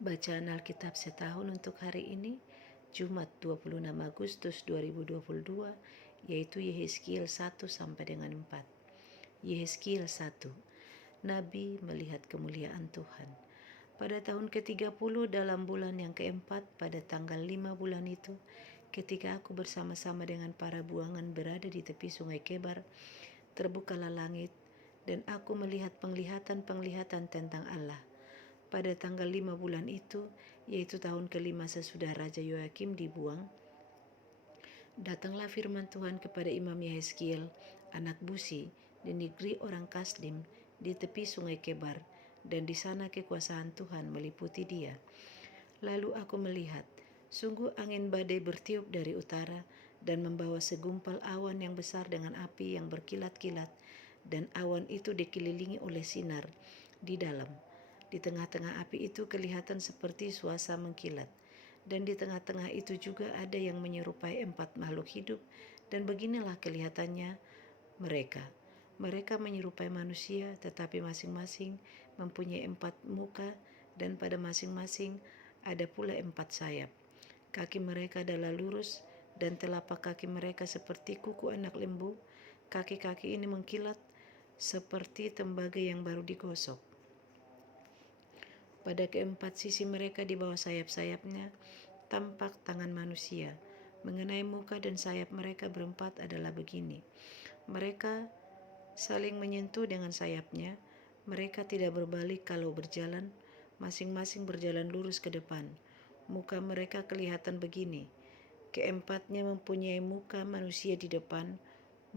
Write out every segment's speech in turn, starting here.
Bacaan Alkitab setahun untuk hari ini, Jumat 26 Agustus 2022, yaitu Yehezkiel 1 sampai dengan 4. Yehezkiel 1. Nabi melihat kemuliaan Tuhan. Pada tahun ke-30 dalam bulan yang keempat, pada tanggal 5 bulan itu, ketika aku bersama-sama dengan para buangan berada di tepi sungai Kebar, terbukalah langit, dan aku melihat penglihatan-penglihatan tentang Allah. Pada tanggal 5 bulan itu, yaitu tahun kelima sesudah Raja Yoakim dibuang, datanglah firman Tuhan kepada Imam Yehezkiel, anak Busi, di negeri orang Kasdim, di tepi sungai Kebar, dan di sana kekuasaan Tuhan meliputi dia. Lalu aku melihat, sungguh angin badai bertiup dari utara, dan membawa segumpal awan yang besar dengan api yang berkilat-kilat, dan awan itu dikelilingi oleh sinar di dalam. Di tengah-tengah api itu kelihatan seperti suasa mengkilat, dan di tengah-tengah itu juga ada yang menyerupai 4 makhluk hidup, dan beginilah kelihatannya mereka. Mereka menyerupai manusia, tetapi masing-masing mempunyai 4 muka, dan pada masing-masing ada pula 4 sayap. Kaki mereka adalah lurus, dan telapak kaki mereka seperti kuku anak lembu. Kaki-kaki ini mengkilat seperti tembaga yang baru digosok. Pada keempat sisi mereka di bawah sayap-sayapnya tampak tangan manusia. Mengenai muka dan sayap mereka berempat adalah begini. Mereka saling menyentuh dengan sayapnya. Mereka tidak berbalik kalau berjalan, masing-masing berjalan lurus ke depan. Muka mereka kelihatan begini. Keempatnya mempunyai muka manusia di depan,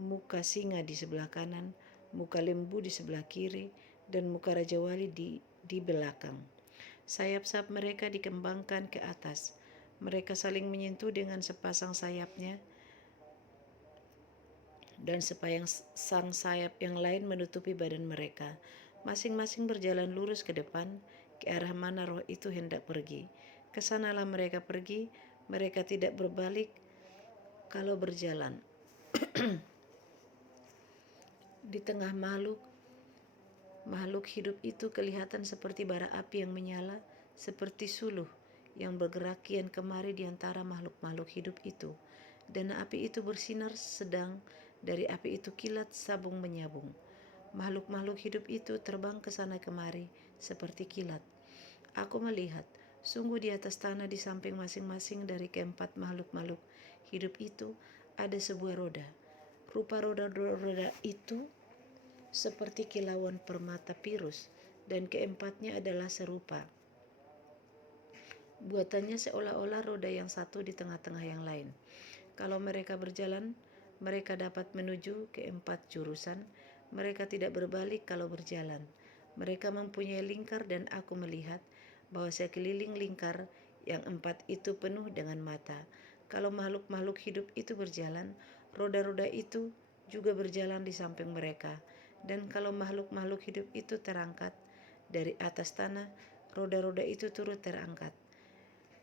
muka singa di sebelah kanan, muka lembu di sebelah kiri, dan muka Raja Wali di belakang. Sayap-sayap mereka dikembangkan ke atas. Mereka saling menyentuh dengan sepasang sayapnya, dan sepasang sayap yang lain menutupi badan mereka. Masing-masing berjalan lurus ke depan, ke arah mana roh itu hendak pergi. Kesanalah mereka pergi, mereka tidak berbalik kalau berjalan. Di tengah makhluk hidup itu kelihatan seperti bara api yang menyala, seperti suluh yang bergerak kian kemari di antara makhluk-makhluk hidup itu. Dan api itu bersinar sedang dari api itu kilat sabung menyabung. Makhluk-makhluk hidup itu terbang ke sana kemari seperti kilat. Aku melihat, sungguh di atas tanah di samping masing-masing dari keempat makhluk-makhluk hidup itu ada sebuah roda. Rupa roda-roda itu seperti kilauan permata pirus, dan keempatnya adalah serupa. Buatannya seolah-olah roda yang satu di tengah-tengah yang lain. Kalau mereka berjalan, mereka dapat menuju ke 4 jurusan. Mereka tidak berbalik kalau berjalan. Mereka mempunyai lingkar, dan aku melihat bahwa sekeliling lingkar yang 4 itu penuh dengan mata. Kalau makhluk-makhluk hidup itu berjalan, roda-roda itu juga berjalan di samping mereka. Dan kalau makhluk-makhluk hidup itu terangkat dari atas tanah, roda-roda itu turut terangkat.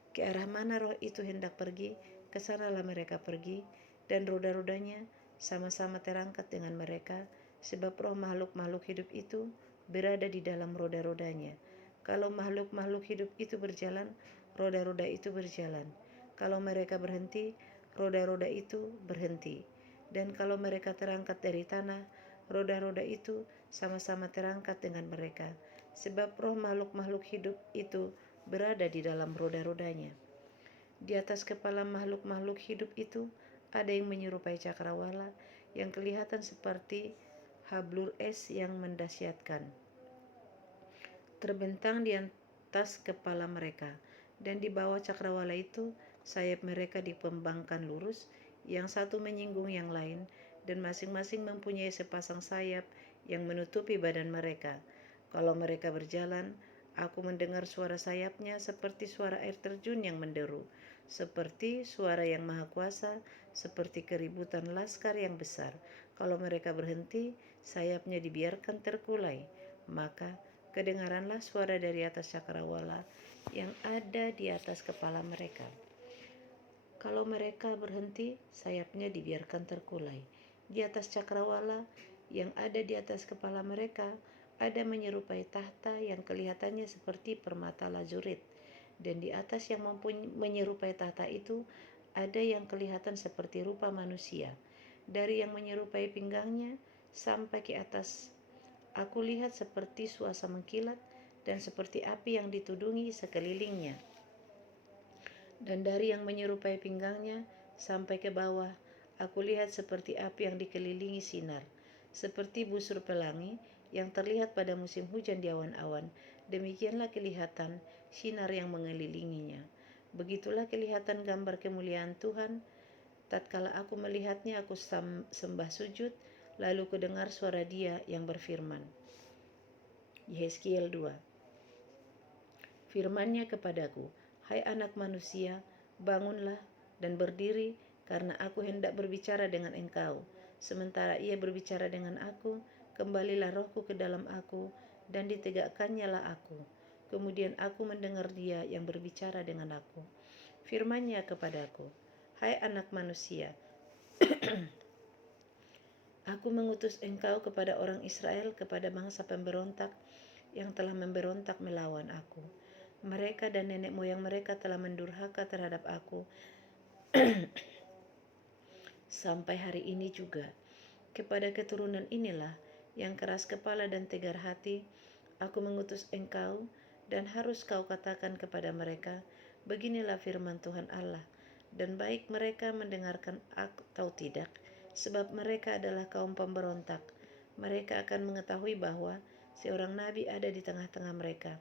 Ke arah mana roh itu hendak pergi, ke sanalah mereka pergi, dan roda-rodanya sama-sama terangkat dengan mereka, sebab roh makhluk-makhluk hidup itu berada di dalam roda-rodanya. Kalau makhluk-makhluk hidup itu berjalan, roda-roda itu berjalan. Kalau mereka berhenti, roda-roda itu berhenti. Dan kalau mereka terangkat dari tanah, roda-roda itu sama-sama terangkat dengan mereka, sebab roh makhluk-makhluk hidup itu berada di dalam roda-rodanya. Di atas kepala makhluk-makhluk hidup itu ada yang menyerupai cakrawala yang kelihatan seperti hablur es yang mendasyatkan, terbentang di atas kepala mereka, dan di bawah cakrawala itu sayap mereka dikembangkan lurus, yang satu menyinggung yang lain, dan masing-masing mempunyai sepasang sayap yang menutupi badan mereka. Kalau mereka berjalan, aku mendengar suara sayapnya seperti suara air terjun yang menderu, seperti suara yang maha kuasa, seperti keributan laskar yang besar. Kalau mereka berhenti, sayapnya dibiarkan terkulai, maka kedengaranlah suara dari atas cakrawala yang ada di atas kepala mereka. Kalau mereka berhenti, sayapnya dibiarkan terkulai. Di atas cakrawala yang ada di atas kepala mereka ada menyerupai tahta yang kelihatannya seperti permata lazurit, dan di atas yang menyerupai tahta itu ada yang kelihatan seperti rupa manusia. Dari yang menyerupai pinggangnya sampai ke atas, aku lihat seperti suasa mengkilat dan seperti api yang ditudungi sekelilingnya. Dan dari yang menyerupai pinggangnya sampai ke bawah, aku lihat seperti api yang dikelilingi sinar, seperti busur pelangi yang terlihat pada musim hujan di awan-awan. Demikianlah kelihatan sinar yang mengelilinginya. Begitulah kelihatan gambar kemuliaan Tuhan. Tatkala aku melihatnya, aku sembah sujud, lalu kudengar suara Dia yang berfirman. Yehezkiel 2. Firman-Nya kepadaku, hai anak manusia, bangunlah dan berdiri, karena aku hendak berbicara dengan engkau. Sementara ia berbicara dengan aku, kembalilah rohku ke dalam aku, dan ditegakkannya lah aku. Kemudian aku mendengar Dia yang berbicara dengan aku. Firman-Nya kepadaku, hai anak manusia, aku mengutus engkau kepada orang Israel, kepada bangsa pemberontak yang telah memberontak melawan aku. Mereka dan nenek moyang mereka telah mendurhaka terhadap aku sampai hari ini juga. Kepada keturunan inilah yang keras kepala dan tegar hati, aku mengutus engkau, dan harus kau katakan kepada mereka, beginilah firman Tuhan Allah, dan baik mereka mendengarkan atau tidak, sebab mereka adalah kaum pemberontak. Mereka akan mengetahui bahwa seorang nabi ada di tengah-tengah mereka.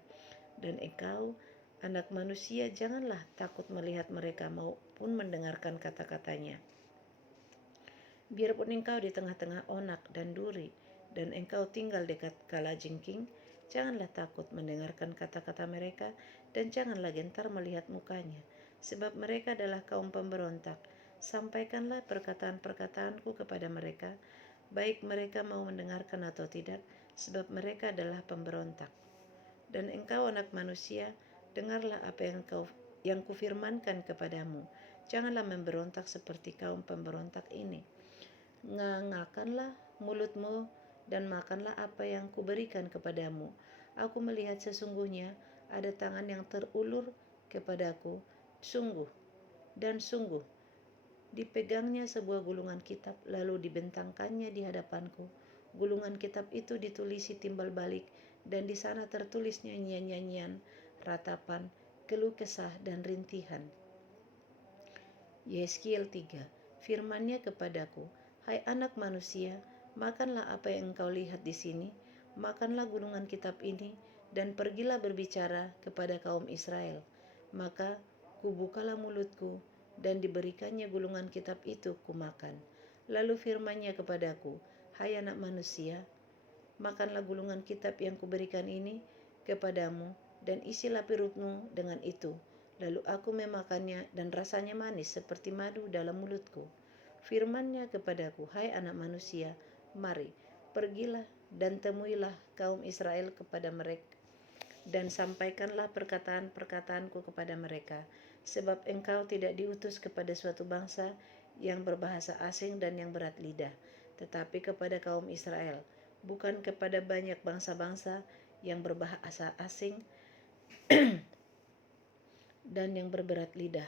Dan engkau, anak manusia, janganlah takut melihat mereka maupun mendengarkan kata-katanya. Biarpun engkau di tengah-tengah onak dan duri, dan engkau tinggal dekat kalajengking, janganlah takut mendengarkan kata-kata mereka, dan janganlah gentar melihat mukanya, sebab mereka adalah kaum pemberontak. Sampaikanlah perkataan-perkataanku kepada mereka, baik mereka mau mendengarkan atau tidak, sebab mereka adalah pemberontak. Dan engkau, anak manusia, dengarlah apa yang kufirmankan kepadamu. Janganlah memberontak seperti kaum pemberontak ini. Ngangakkanlah mulutmu dan makanlah apa yang kuberikan kepadamu. Aku melihat sesungguhnya ada tangan yang terulur kepadaku, sungguh dan sungguh. Dipegangnya sebuah gulungan kitab, lalu dibentangkannya di hadapanku. Gulungan kitab itu ditulisi timbal balik, dan di sana tertulis nyanyian-nyanyian, ratapan, keluh kesah, dan rintihan. Yehezkiel 3. Firman-Nya kepadaku, hai anak manusia, makanlah apa yang engkau lihat di sini, makanlah gulungan kitab ini, dan pergilah berbicara kepada kaum Israel. Maka kubukalah mulutku, dan diberikannya gulungan kitab itu kumakan. Lalu firman-Nya kepadaku, hai anak manusia, makanlah gulungan kitab yang kuberikan ini kepadamu, dan isilah perutmu dengan itu. Lalu aku memakannya, dan rasanya manis seperti madu dalam mulutku. Firman-Nya kepadaku, hai anak manusia, mari, pergilah dan temuilah kaum Israel kepada mereka, dan sampaikanlah perkataan-perkataanku kepada mereka, sebab engkau tidak diutus kepada suatu bangsa yang berbahasa asing dan yang berat lidah, tetapi kepada kaum Israel, bukan kepada banyak bangsa-bangsa yang berbahasa asing dan yang berberat lidah,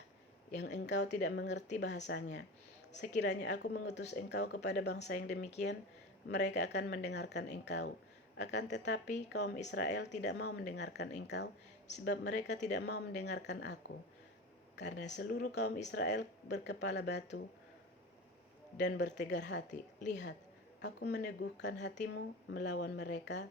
yang engkau tidak mengerti bahasanya. Sekiranya aku mengutus engkau kepada bangsa yang demikian, mereka akan mendengarkan engkau. Akan tetapi kaum Israel tidak mau mendengarkan engkau, sebab mereka tidak mau mendengarkan aku. Karena seluruh kaum Israel berkepala batu dan bertegar hati. Lihat, aku meneguhkan hatimu melawan mereka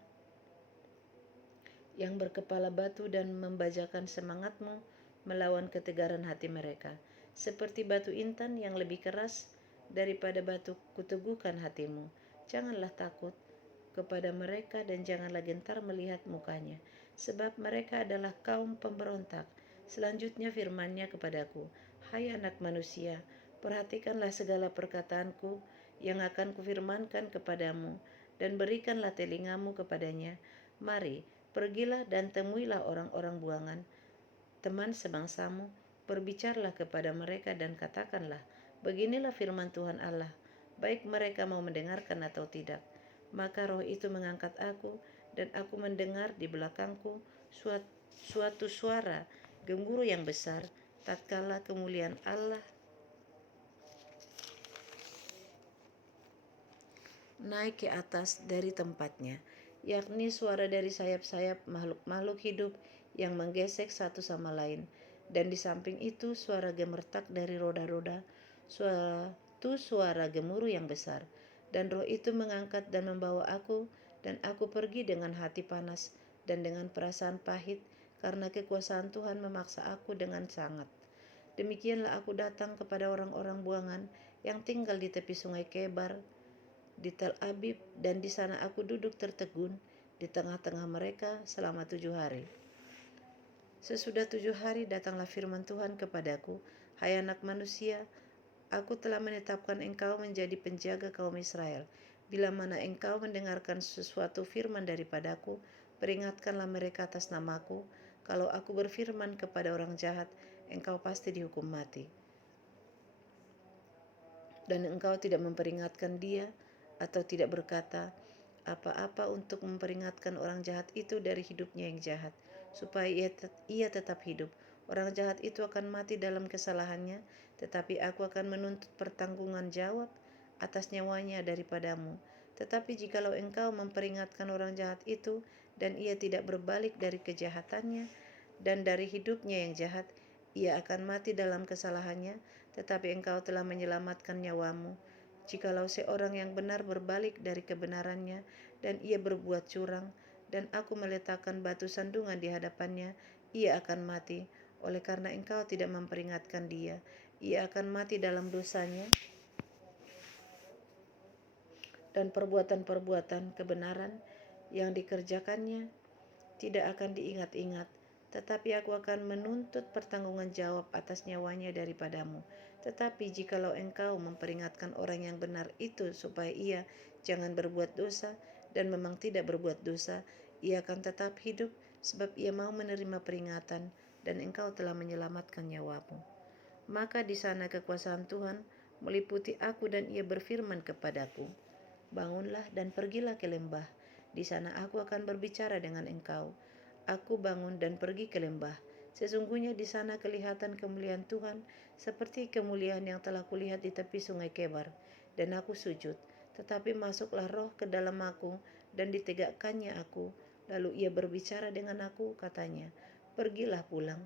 yang berkepala batu dan membajakan semangatmu melawan ketegaran hati mereka. Seperti batu intan yang lebih keras daripada batu, kuteguhkan hatimu. Janganlah takut kepada mereka dan janganlah gentar melihat mukanya, sebab mereka adalah kaum pemberontak. Selanjutnya firman-Nya kepadaku, hai anak manusia, perhatikanlah segala perkataanku yang akan kufirmankan kepadamu, dan berikanlah telingamu kepadanya. Mari, pergilah dan temuilah orang-orang buangan, teman sebangsamu, berbicaralah kepada mereka dan katakanlah, beginilah firman Tuhan Allah, baik mereka mau mendengarkan atau tidak. Maka roh itu mengangkat aku, dan aku mendengar di belakangku suatu suara gemuruh yang besar, tatkala kemuliaan Allah naik ke atas dari tempatnya, yakni suara dari sayap-sayap makhluk-makhluk hidup yang menggesek satu sama lain. Dan di samping itu suara gemertak dari roda-roda, suara gemuruh yang besar. Dan roh itu mengangkat dan membawa aku, dan aku pergi dengan hati panas dan dengan perasaan pahit, karena kekuasaan Tuhan memaksa aku dengan sangat. Demikianlah aku datang kepada orang-orang buangan yang tinggal di tepi sungai Kebar, di Tel Abib, dan di sana aku duduk tertegun di tengah-tengah mereka selama 7 hari. Sesudah 7 hari datanglah firman Tuhan kepadaku, hai anak manusia, aku telah menetapkan engkau menjadi penjaga kaum Israel. Bila mana engkau mendengarkan sesuatu firman daripadaku, peringatkanlah mereka atas namaku. Kalau aku berfirman kepada orang jahat, engkau pasti dihukum mati. Dan engkau tidak memperingatkan dia, atau tidak berkata apa-apa untuk memperingatkan orang jahat itu dari hidupnya yang jahat, supaya ia tetap hidup. Orang jahat itu akan mati dalam kesalahannya, tetapi aku akan menuntut pertanggungan jawab atas nyawanya daripadamu. Tetapi jikalau engkau memperingatkan orang jahat itu, dan ia tidak berbalik dari kejahatannya dan dari hidupnya yang jahat, ia akan mati dalam kesalahannya, tetapi engkau telah menyelamatkan nyawamu. Jikalau seorang yang benar berbalik dari kebenarannya dan ia berbuat curang, dan aku meletakkan batu sandungan di hadapannya, ia akan mati. Oleh karena engkau tidak memperingatkan dia, ia akan mati dalam dosanya, dan perbuatan-perbuatan kebenaran yang dikerjakannya tidak akan diingat-ingat. Tetapi aku akan menuntut pertanggungan jawab atas nyawanya daripadamu. Tetapi jikalau engkau memperingatkan orang yang benar itu supaya ia jangan berbuat dosa, dan memang tidak berbuat dosa, ia akan tetap hidup, sebab ia mau menerima peringatan, dan engkau telah menyelamatkan nyawamu. Maka di sana kekuasaan Tuhan meliputi aku, dan ia berfirman kepadaku, bangunlah dan pergilah ke lembah. Di sana aku akan berbicara dengan engkau. Aku bangun dan pergi ke lembah. Sesungguhnya di sana kelihatan kemuliaan Tuhan, seperti kemuliaan yang telah kulihat di tepi sungai Kebar. Dan aku sujud, tetapi masuklah roh ke dalam aku, dan ditegakkannya aku. Lalu ia berbicara dengan aku, katanya, pergilah pulang,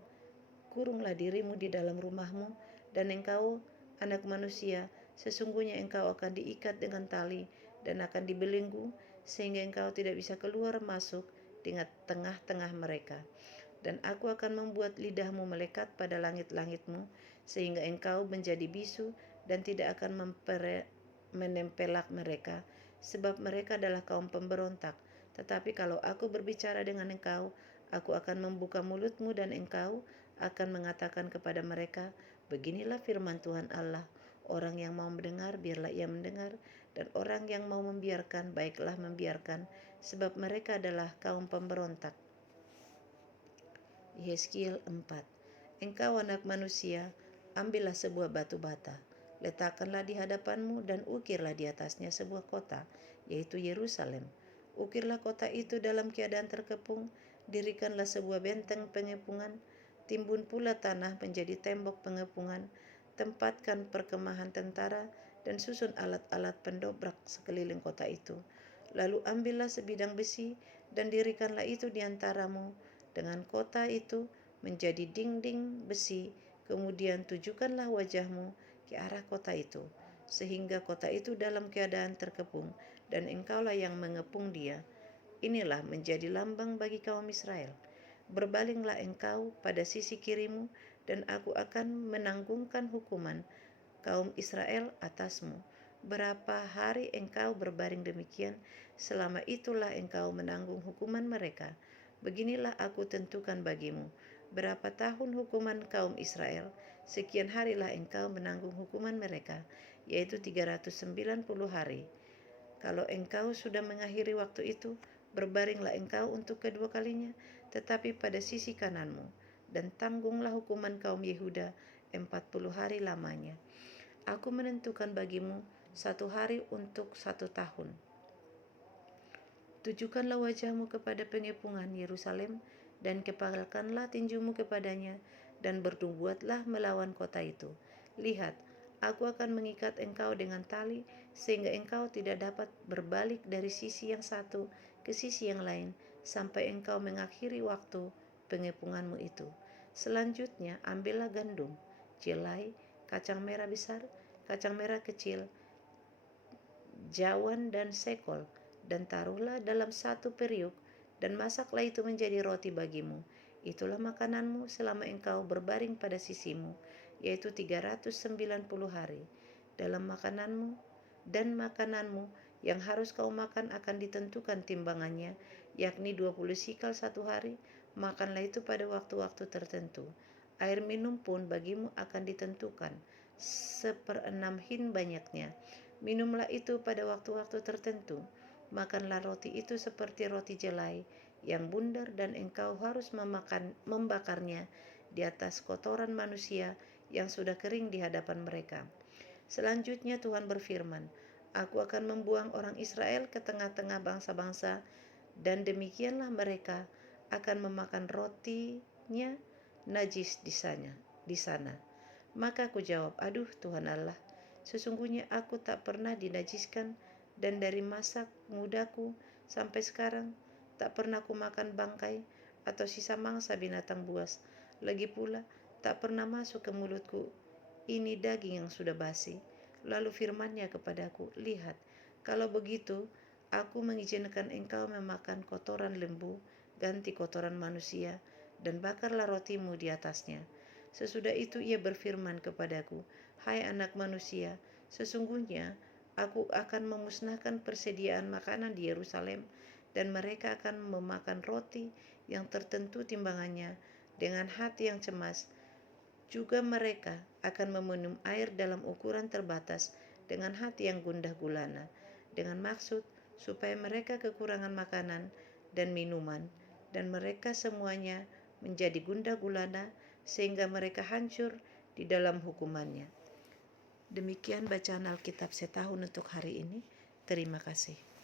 kurunglah dirimu di dalam rumahmu, dan engkau, anak manusia, sesungguhnya engkau akan diikat dengan tali dan akan dibelenggu, sehingga engkau tidak bisa keluar masuk di tengah-tengah mereka. Dan aku akan membuat lidahmu melekat pada langit-langitmu, sehingga engkau menjadi bisu dan tidak akan menempelak mereka, sebab mereka adalah kaum pemberontak. Tetapi kalau aku berbicara dengan engkau, aku akan membuka mulutmu, dan engkau akan mengatakan kepada mereka, beginilah firman Tuhan Allah. Orang yang mau mendengar, biarlah ia mendengar, dan orang yang mau membiarkan, baiklah membiarkan, sebab mereka adalah kaum pemberontak. Yehezkiel 4. Engkau anak manusia, ambillah sebuah batu bata, letakkanlah di hadapanmu, dan ukirlah di atasnya sebuah kota, yaitu Yerusalem. Ukirlah kota itu dalam keadaan terkepung, dirikanlah sebuah benteng pengepungan, timbun pula tanah menjadi tembok pengepungan, tempatkan perkemahan tentara, dan susun alat-alat pendobrak sekeliling kota itu. Lalu ambillah sebidang besi, dan dirikanlah itu di antaramu dengan kota itu menjadi dinding besi. Kemudian tujukanlah wajahmu ke arah kota itu, sehingga kota itu dalam keadaan terkepung, dan engkaulah yang mengepung dia. Inilah menjadi lambang bagi kaum Israel. Berbalinglah engkau pada sisi kirimu, dan aku akan menanggungkan hukuman kaum Israel atasmu. Berapa hari engkau berbaring demikian, selama itulah engkau menanggung hukuman mereka. Beginilah aku tentukan bagimu, berapa tahun hukuman kaum Israel, sekian harilah engkau menanggung hukuman mereka, yaitu 390 hari. Kalau engkau sudah mengakhiri waktu itu, berbaringlah engkau untuk kedua kalinya, tetapi pada sisi kananmu, dan tanggunglah hukuman kaum Yehuda 40 hari lamanya. Aku menentukan bagimu 1 hari untuk 1 tahun. Tujukanlah wajahmu kepada pengepungan Yerusalem dan kepalkanlah tinjumu kepadanya dan bernubuatlah melawan kota itu. Lihat, aku akan mengikat engkau dengan tali sehingga engkau tidak dapat berbalik dari sisi yang satu ke sisi yang lain sampai engkau mengakhiri waktu pengepunganmu itu. Selanjutnya ambillah gandum, jelai, kacang merah besar, kacang merah kecil, jawan dan sekol, dan taruhlah dalam satu periuk, dan masaklah itu menjadi roti bagimu. Itulah makananmu selama engkau berbaring pada sisimu, yaitu 390 hari. Dalam makananmu yang harus kau makan akan ditentukan timbangannya, yakni 20 sikal satu hari. Makanlah itu pada waktu-waktu tertentu. Air minum pun bagimu akan ditentukan, 1/6 hin banyaknya. Minumlah itu pada waktu-waktu tertentu. Makanlah roti itu seperti roti jelai yang bundar, dan engkau harus membakarnya di atas kotoran manusia yang sudah kering di hadapan mereka. Selanjutnya Tuhan berfirman, Aku akan membuang orang Israel ke tengah-tengah bangsa-bangsa, dan demikianlah mereka akan memakan rotinya najis di sana. Maka aku jawab, Aduh Tuhan Allah, sesungguhnya aku tak pernah dinajiskan, dan dari masa mudaku sampai sekarang tak pernah aku makan bangkai atau sisa mangsa binatang buas. Lagi pula tak pernah masuk ke mulutku ini daging yang sudah basi. Lalu firman-Nya kepadaku, Lihat, kalau begitu aku mengizinkan engkau memakan kotoran lembu, ganti kotoran manusia, dan bakarlah rotimu di atasnya. Sesudah itu ia berfirman kepadaku, Hai anak manusia, sesungguhnya aku akan memusnahkan persediaan makanan di Yerusalem, dan mereka akan memakan roti yang tertentu timbangannya dengan hati yang cemas. Juga mereka akan meminum air dalam ukuran terbatas dengan hati yang gundah gulana, dengan maksud supaya mereka kekurangan makanan dan minuman, dan mereka semuanya menjadi gundah gulana sehingga mereka hancur di dalam hukumannya. Demikian bacaan Alkitab setahun untuk hari ini. Terima kasih.